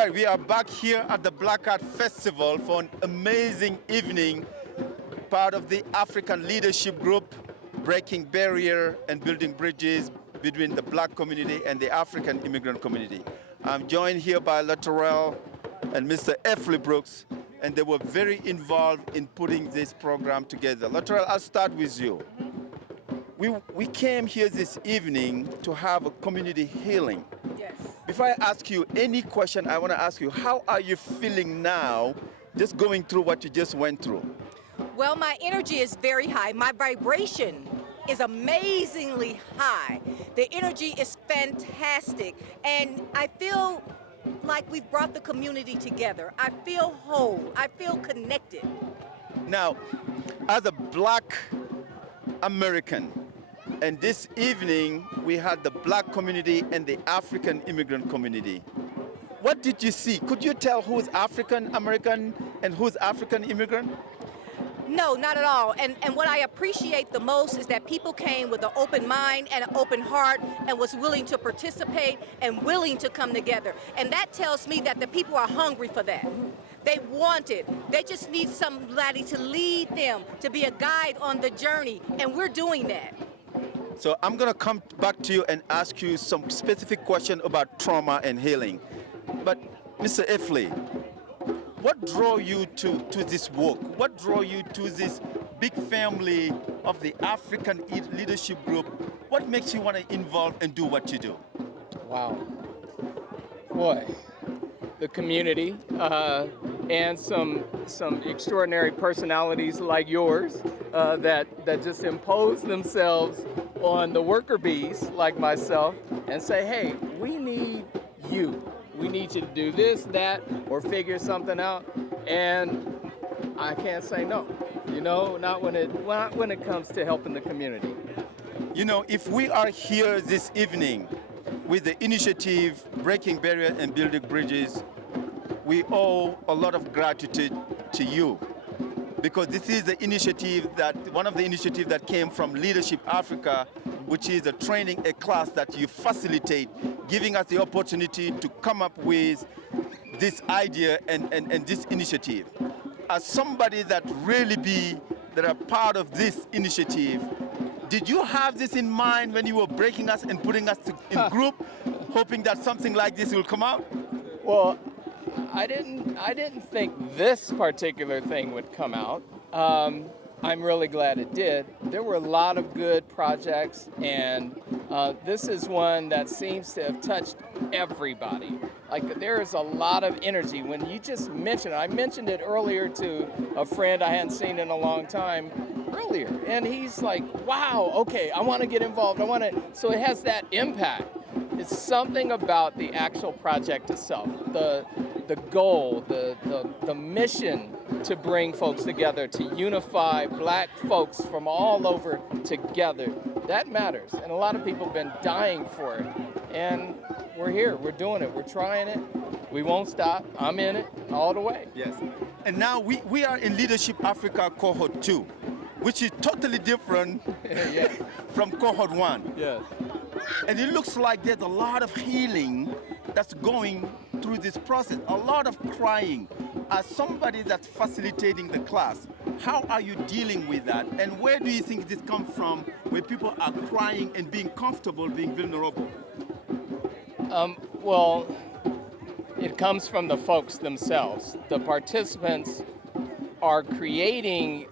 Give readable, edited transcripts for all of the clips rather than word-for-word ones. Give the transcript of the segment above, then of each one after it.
right, we are back here at the Black Art Festival for an amazing evening, part of the African Leadership Group, breaking barrier and building bridges between the Black community and the African Immigrant Community. I'm joined here by Laterell and Mr. Effley Brooks, and they were very involved in putting this program together. Laterell, I'll start with you. We came here this evening to have a community healing. Yes. Before I ask you any question, I want to ask you, how are you feeling now, just going through what you just went through? Well, my energy is very high. My vibration is amazingly high. The energy is fantastic. And I feel like we've brought the community together. I feel whole. I feel connected. Now, as a Black American, and this evening we had the Black community and the African immigrant community. What did you see? Could you tell who's African American and who's African immigrant? No, not at all. And what I appreciate the most is that people came with an open mind and an open heart and was willing to participate and willing to come together. And that tells me that the people are hungry for that. They want it. They just need somebody to lead them, to be a guide on the journey. And we're doing that. So I'm going to come back to you and ask you some specific question about trauma and healing. But Mr. Effley, what drew you to this work? What drew you to this big family of the African Leadership Group? What makes you want to involve and do what you do? Wow. Boy, the community and some extraordinary personalities like yours that just impose themselves on the worker bees like myself and say, hey, we need you. We need you to do this, that, or figure something out. And I can't say no, not when it comes to helping the community. You know, if we are here this evening with the initiative Breaking Barrier and Building Bridges, we owe a lot of gratitude to you, because this is the initiative one of the initiatives that came from Leadership Africa, which is a class that you facilitate, giving us the opportunity to come up with this idea and this initiative. As somebody that are part of this initiative, did you have this in mind when you were breaking us and putting us in group, hoping that something like this will come out? Well, I didn't think this particular thing would come out. I'm really glad it did. There were a lot of good projects, and this is one that seems to have touched everybody. Like, there is a lot of energy. When you just mentioned it, I mentioned it earlier to a friend I hadn't seen in a long time earlier, and he's like, wow, okay, I want to get involved. So it has that impact. It's something about the actual project itself, the goal, the mission to bring folks together, to unify Black folks from all over together. That matters, and a lot of people have been dying for it. And we're here, we're doing it, we're trying it. We won't stop. I'm in it all the way. Yes. And now we are in Leadership Africa Cohort 2, which is totally different from Cohort 1. Yes. And it looks like there's a lot of healing that's going through this process, a lot of crying. As somebody that's facilitating the class, how are you dealing with that? And where do you think this comes from, where people are crying and being comfortable, being vulnerable? Well, it comes from the folks themselves. The participants are creating,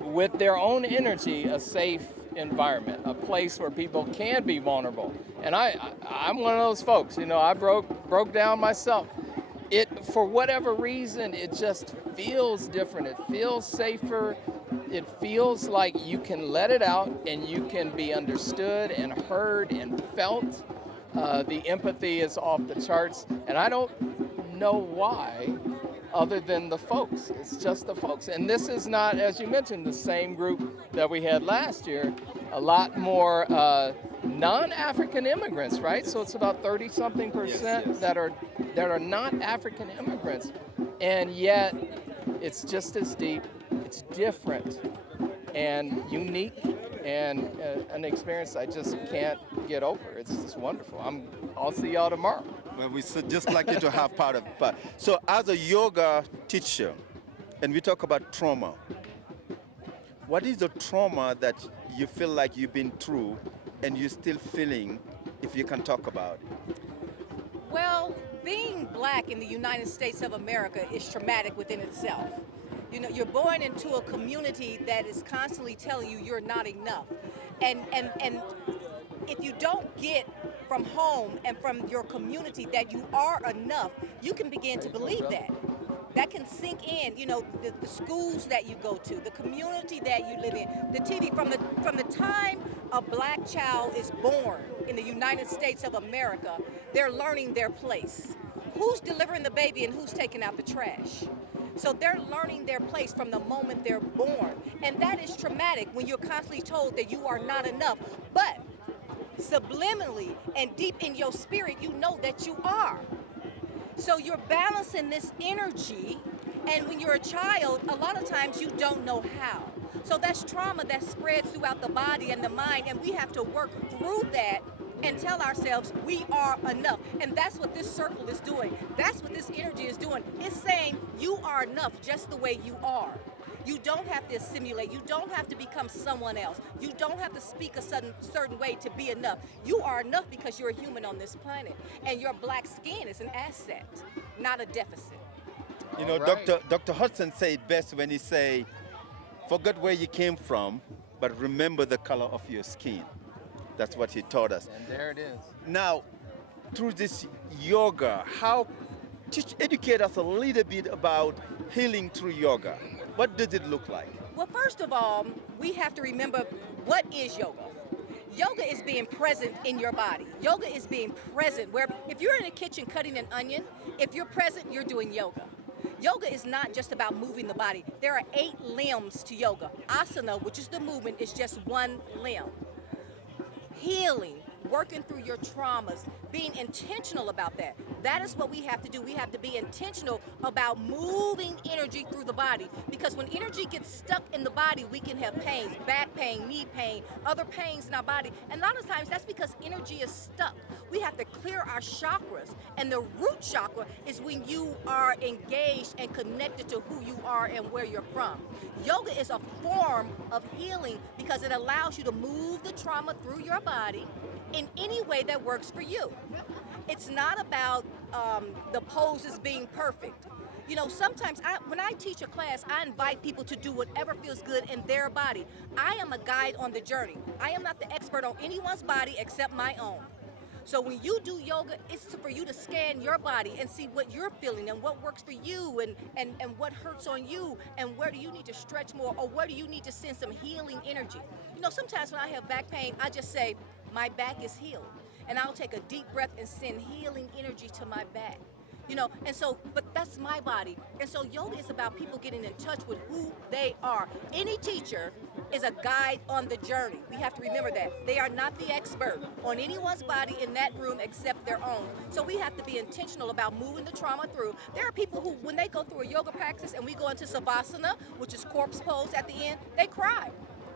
with their own energy, a safe environment, a place where people can be vulnerable. And I'm one of those folks, I broke down myself. For whatever reason, it just feels different. It feels safer. It feels like you can let it out and you can be understood and heard and felt. The empathy is off the charts, and I don't know why, other than the folks. It's just the folks. And this is not, as you mentioned, the same group that we had last year. A lot more non-African immigrants, right? So it's about 30-something% that are not African immigrants. And yet, it's just as deep, it's different, and unique, and an experience I just can't get over. It's just wonderful. I'll see y'all tomorrow. Well, we just like you to have part of it. So as a yoga teacher, and we talk about trauma, what is the trauma that you feel like you've been through and you're still feeling, if you can talk about it? Well, being black in the United States of America is traumatic within itself. You know, you're born into a community that is constantly telling you you're not enough. And if you don't get from home and from your community that you are enough, you can begin to believe that. That can sink in, you know, the schools that you go to, the community that you live in, the TV. From the time a black child is born in the United States of America, they're learning their place. Who's delivering the baby and who's taking out the trash? So they're learning their place from the moment they're born. And that is traumatic when you're constantly told that you are not enough. But subliminally and deep in your spirit, you know that you are. So you're balancing this energy, and when you're a child, a lot of times you don't know how. So that's trauma that spreads throughout the body and the mind, and we have to work through that and tell ourselves we are enough. And that's what this circle is doing. That's what this energy is doing. It's saying you are enough just the way you are. You don't have to assimilate. You don't have to become someone else. You don't have to speak a certain way to be enough. You are enough because you're a human on this planet. And your black skin is an asset, not a deficit. You know, Right. Dr. Hudson said best when he say, forget where you came from, but remember the color of your skin. That's what he taught us. And there it is. Now, through this yoga, educate us a little bit about healing through yoga. What does it look like? Well, first of all, we have to remember what is yoga. Yoga is being present in your body. Yoga is being present where if you're in a kitchen cutting an onion, if you're present, you're doing yoga. Yoga is not just about moving the body. There are 8 limbs to yoga. Asana, which is the movement, is just one limb. Healing, working through your traumas, being intentional about that. That is what we have to do. We have to be intentional about moving energy through the body, because when energy gets stuck in the body, we can have pains, back pain, knee pain, other pains in our body. And a lot of times that's because energy is stuck. We have to clear our chakras. And the root chakra is when you are engaged and connected to who you are and where you're from. Yoga is a form of healing because it allows you to move the trauma through your body in any way that works for you. It's not about the poses being perfect. You know, sometimes when I teach a class, I invite people to do whatever feels good in their body. I am a guide on the journey. I am not the expert on anyone's body except my own. So when you do yoga, it's for you to scan your body and see what you're feeling and what works for you and what hurts on you and where do you need to stretch more or where do you need to send some healing energy. You know, sometimes when I have back pain, I just say, my back is healed. And I'll take a deep breath and send healing energy to my back. You know, and so, but that's my body. And so yoga is about people getting in touch with who they are. Any teacher is a guide on the journey. We have to remember that. They are not the expert on anyone's body in that room except their own. So we have to be intentional about moving the trauma through. There are people who, when they go through a yoga practice and we go into Savasana, which is corpse pose at the end, they cry.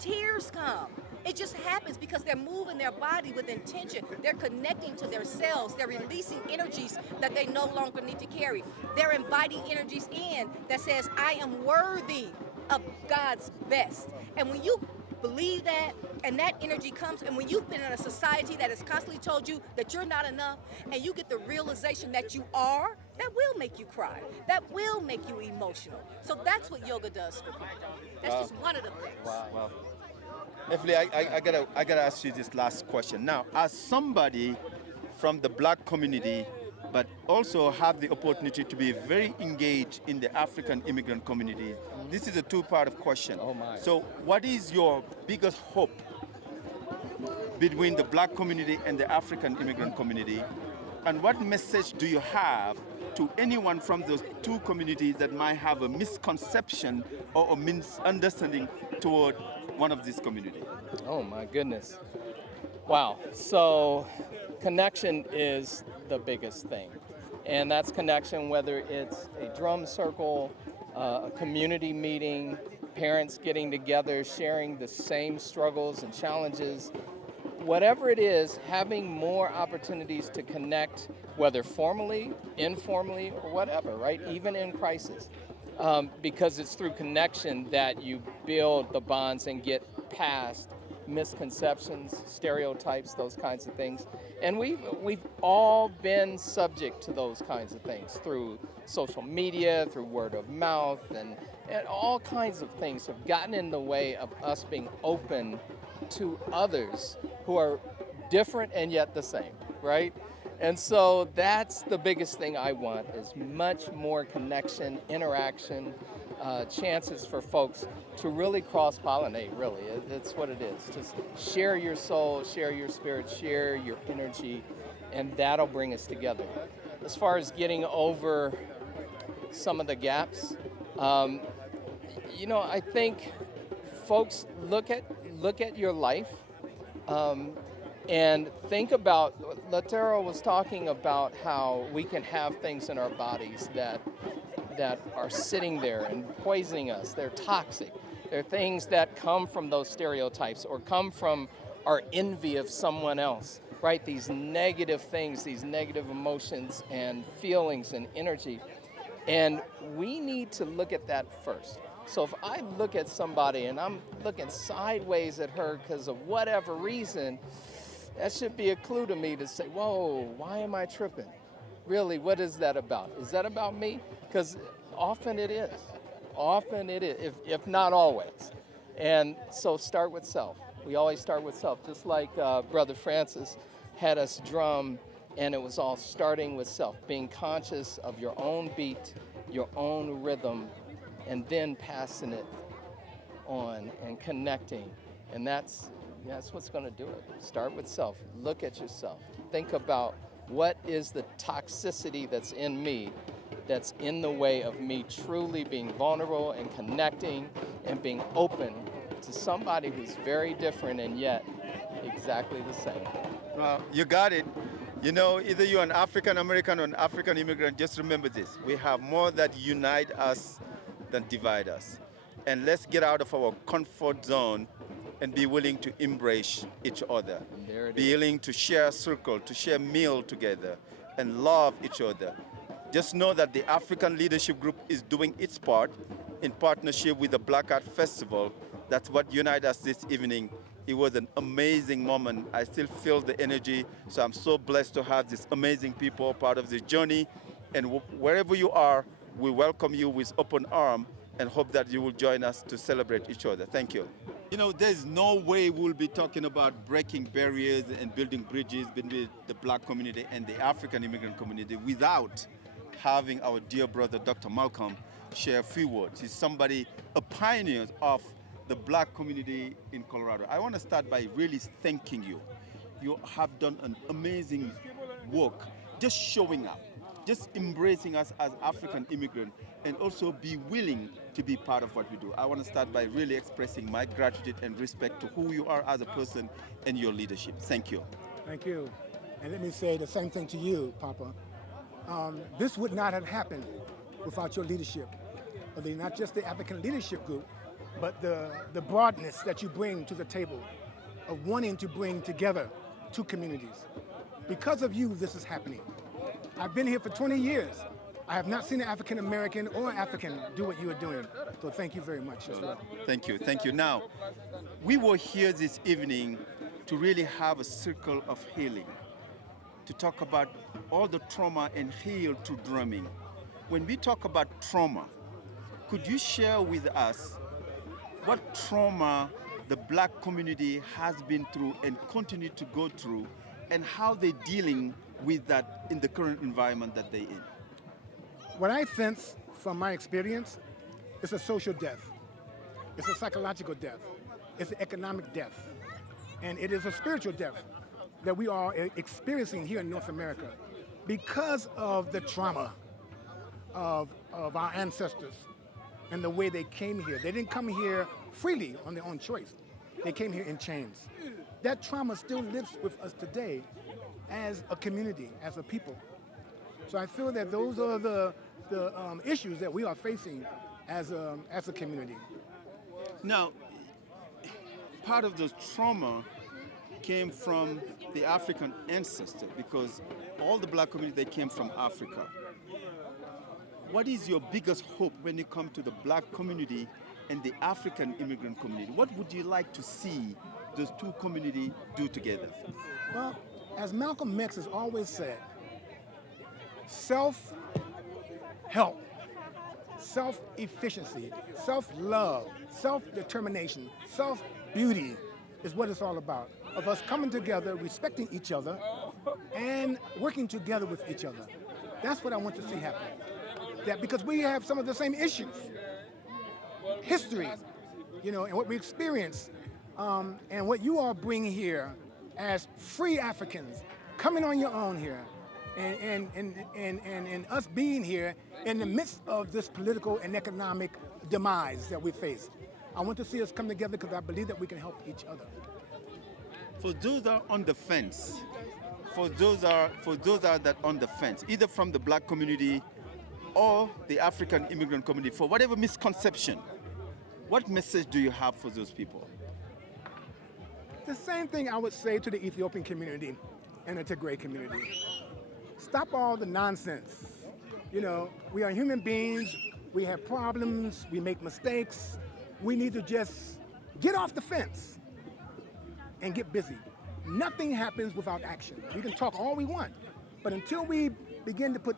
Tears come. It just happens because they're moving their body with intention. They're connecting to their cells. They're releasing energies that they no longer need to carry. They're inviting energies in that says, I am worthy of God's best. And when you believe that and that energy comes, and when you've been in a society that has constantly told you that you're not enough, and you get the realization that you are, that will make you cry. That will make you emotional. So that's what yoga does for people. That's just one of the things. Wow. Effley, I gotta ask you this last question. Now, as somebody from the black community, but also have the opportunity to be very engaged in the African immigrant community, this is a two-part of question. Oh my. So what is your biggest hope between the black community and the African immigrant community? And what message do you have to anyone from those two communities that might have a misconception or a misunderstanding toward one of these communities? Oh my goodness. Wow. So connection is the biggest thing. And that's connection, whether it's a drum circle, a community meeting, parents getting together, sharing the same struggles and challenges. Whatever it is, having more opportunities to connect, whether formally, informally, or whatever, right? Even in crisis. Because it's through connection that you build the bonds and get past misconceptions, stereotypes, those kinds of things. And we've all been subject to those kinds of things through social media, through word of mouth, and all kinds of things have gotten in the way of us being open to others who are different and yet the same, right? And so that's the biggest thing I want, is much more connection, interaction, chances for folks to really cross-pollinate, really. It's what it is. Just share your soul, share your spirit, share your energy, and that'll bring us together. As far as getting over some of the gaps, I think folks look at your life and think about, Latero was talking about how we can have things in our bodies that are sitting there and poisoning us. They're toxic. They're things that come from those stereotypes or come from our envy of someone else, right? These negative things, these negative emotions and feelings and energy. And we need to look at that first. So if I look at somebody and I'm looking sideways at her because of whatever reason, that should be a clue to me to say, whoa, why am I tripping? Really, what is that about? Is that about me? Because often it is. Often it is, if not always. And so start with self. We always start with self. Just like Brother Francis had us drum, and it was all starting with self, being conscious of your own beat, your own rhythm, and then passing it on and connecting. And that's what's going to do it. Start with self. Look at yourself. Think about what is the toxicity that's in me, that's in the way of me truly being vulnerable and connecting and being open to somebody who's very different and yet exactly the same. Well, you got it. Either you're an African American or an African immigrant, just remember this. We have more that unite us than divide us. And let's get out of our comfort zone and be willing to embrace each other. Be willing to share a circle, to share meal together, and love each other. Just know that the African Leadership Group is doing its part in partnership with the Black Art Festival. That's what united us this evening. It was an amazing moment. I still feel the energy, so I'm so blessed to have these amazing people part of this journey. And wherever you are, we welcome you with open arms and hope that you will join us to celebrate each other. Thank you. There's no way we'll be talking about breaking barriers and building bridges between the Black community and the African immigrant community without having our dear brother, Dr. Malcolm, share a few words. He's somebody, a pioneer of the Black community in Colorado. I want to start by really thanking you. You have done an amazing work just showing up, just embracing us as African immigrants, and also be willing to be part of what we do. I want to start by really expressing my gratitude and respect to who you are as a person and your leadership. Thank you. Thank you. And let me say the same thing to you, Papa. This would not have happened without your leadership, not just the African Leadership Group, but the broadness that you bring to the table of wanting to bring together two communities. Because of you, this is happening. I've been here for 20 years. I have not seen an African American or African do what you are doing. So thank you very much as well. Thank you. Thank you. Now, we were here this evening to really have a circle of healing, to talk about all the trauma and heal through drumming. When we talk about trauma, could you share with us what trauma the Black community has been through and continue to go through, and how they're dealing with that in the current environment that they're in? What I sense from my experience is a social death. It's a psychological death. It's an economic death. And it is a spiritual death that we are experiencing here in North America because of the trauma of our ancestors and the way they came here. They didn't come here freely on their own choice. They came here in chains. That trauma still lives with us today as a community, as a people. So I feel that those are the issues that we are facing as a community. Now, part of the trauma came from the African ancestor because all the black community, they came from Africa. What is your biggest hope when you come to the black community and the African immigrant community? What would you like to see those two communities do together? Well, as Malcolm X has always said, self-help, self-efficiency, self-love, self-determination, self-beauty is what it's all about. Of us coming together, respecting each other, and working together with each other. That's what I want to see happen. That because we have some of the same issues, history, and what we experience, and what you all bring here as free Africans, coming on your own here, and us being here in the midst of this political and economic demise that we face. I want to see us come together because I believe that we can help each other. For those that are on the fence, for those that on the fence, either from the black community or the African immigrant community, for whatever misconception, what message do you have for those people? The same thing I would say to the Ethiopian community and the Tigray community. Stop all the nonsense. We are human beings, we have problems, we make mistakes. We need to just get off the fence and get busy. Nothing happens without action. We can talk all we want, but until we begin to put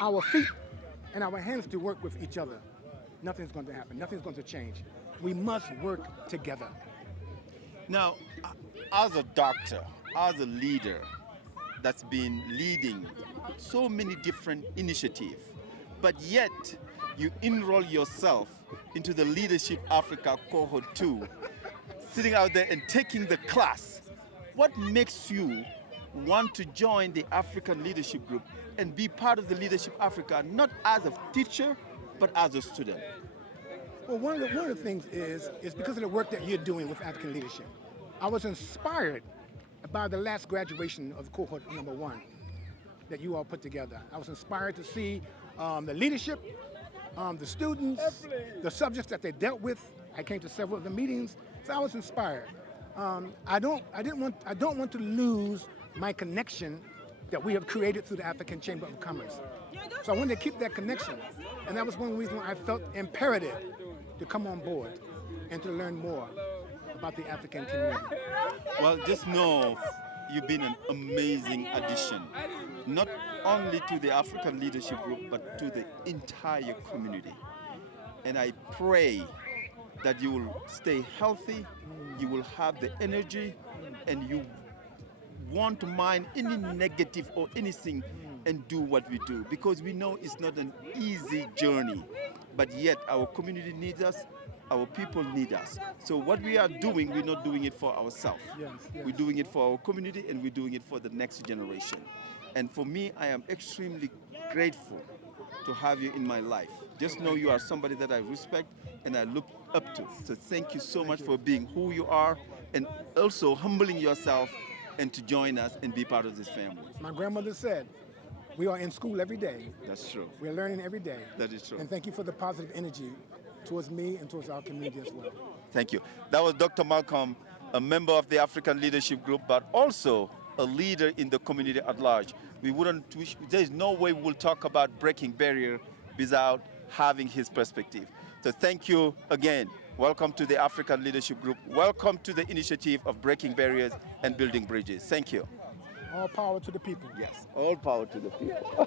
our feet and our hands to work with each other, nothing's going to happen. Nothing's going to change. We must work together. Now, as a doctor, as a leader that's been leading so many different initiatives, but yet you enroll yourself into the Leadership Africa Cohort 2, sitting out there and taking the class. What makes you want to join the African Leadership Group and be part of the Leadership Africa, not as a teacher, but as a student? Well, one of the things is because of the work that you're doing with African leadership. I was inspired by the last graduation of cohort number 1 that you all put together. I was inspired to see the leadership, the students, the subjects that they dealt with. I came to several of the meetings, so I was inspired. I don't want to lose my connection that we have created through the African Chamber of Commerce. So I wanted to keep that connection, and that was one reason why I felt imperative to come on board and to learn more about the African community. Well, just know you've been an amazing addition, not only to the African Leadership Group, but to the entire community. And I pray that you will stay healthy, you will have the energy, and you want to mind any negative or anything and do what we do, because we know it's not an easy journey, but yet our community needs us, our people need us. So what we are doing, we're not doing it for ourselves. Yes. We're doing it for our community, and we're doing it for the next generation. And for me, I am extremely grateful to have you in my life. Just know you are somebody that I respect and I look up to. So thank you so much for being who you are, and also humbling yourself and to join us and be part of this family. My grandmother said, we are in school every day. That's true. We're learning every day. That is true. And thank you for the positive energy towards me and towards our community as well. Thank you. That was Dr. Malcolm, a member of the African Leadership Group, but also a leader in the community at large. There's no way we'll talk about breaking barrier without having his perspective. So thank you again. Welcome to the African Leadership Group. Welcome to the initiative of breaking barriers and building bridges. Thank you. All power to the people. Yes, all power to the people.